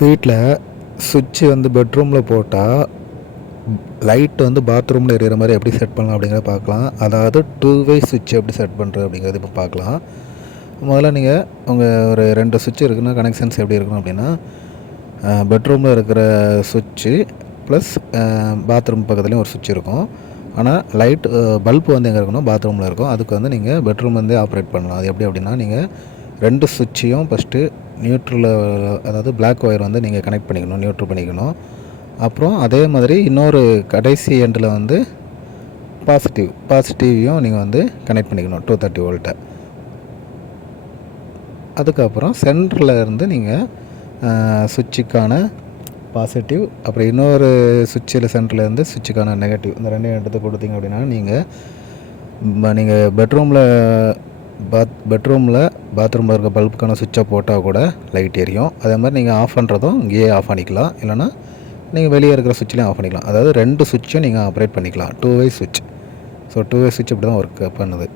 வீட்டில் சுவிட்சு வந்து பெட்ரூமில் போட்டால் லைட் வந்து பாத்ரூமில் எரியிற மாதிரி எப்படி செட் பண்ணலாம் அப்படிங்கிறத பார்க்கலாம். அதாவது டூ வே சுவிட்ச் எப்படி செட் பண்ணுறது அப்படிங்கிறது இப்போ பார்க்கலாம். முதல்ல நீங்கள் உங்கள் ஒரு ரெண்டு சுவிட்ச் இருக்குன்னா கனெக்ஷன்ஸ் எப்படி இருக்கணும் அப்படின்னா பெட்ரூமில் இருக்கிற சுவிட்சு ப்ளஸ் பாத்ரூம் பக்கத்துலேயும் ஒரு சுவிட்ச் இருக்கும். ஆனால் லைட் பல்ப் வந்து எங்கே இருக்கணும்? பாத்ரூமில் இருக்கும். அதுக்கு வந்து நீங்கள் பெட்ரூம் வந்து ஆப்ரேட் பண்ணலாம். அது எப்படி அப்படின்னா நீங்கள் ரெண்டு சுவிட்சையும் ஃபஸ்ட்டு நியூட்ரலில் அதாவது பிளாக் ஒயர் வந்து நீங்கள் கனெக்ட் பண்ணிக்கணும் நியூட்ரல் பண்ணிக்கணும். அப்புறம் அதே மாதிரி இன்னொரு கடைசி எண்டில் வந்து பாசிட்டிவ் பாசிட்டிவையும் நீங்கள் வந்து கனெக்ட் பண்ணிக்கணும் டூ தேர்ட்டி வோல்ட்டை அதுக்கப்புறம் சென்டரில் இருந்து நீங்கள் சுவிட்சுக்கான பாசிட்டிவ் அப்புறம் இன்னொரு சுவிட்சில் சென்டரில் இருந்து சுவிட்சுக்கான நெகட்டிவ் இந்த ரெண்டையும் எடுத்து கொடுத்தீங்க அப்படின்னா நீங்கள் நீங்கள் பெட்ரூமில் பாத் பெட்ரூமில் பாத்ரூமில் இருக்க பல்புக்கான சுவிட்சை போட்டால் கூட லைட் எரியும். அதே மாதிரி நீங்கள் ஆஃப் பண்ணுறதும் இங்கேயே ஆஃப் பண்ணிக்கலாம். இல்லைனா நீங்கள் வெளியே இருக்கிற சுவிட்ச்லேயும் ஆஃப் பண்ணிக்கலாம். அதாவது ரெண்டு சுவிட்சும் நீங்கள் ஆப்ரேட் பண்ணிக்கலாம். டூ வே சுவிட்ச் ஸோ டூ வே சுவிட்ச் இப்படி தான் ஒர்க் பண்ணுது.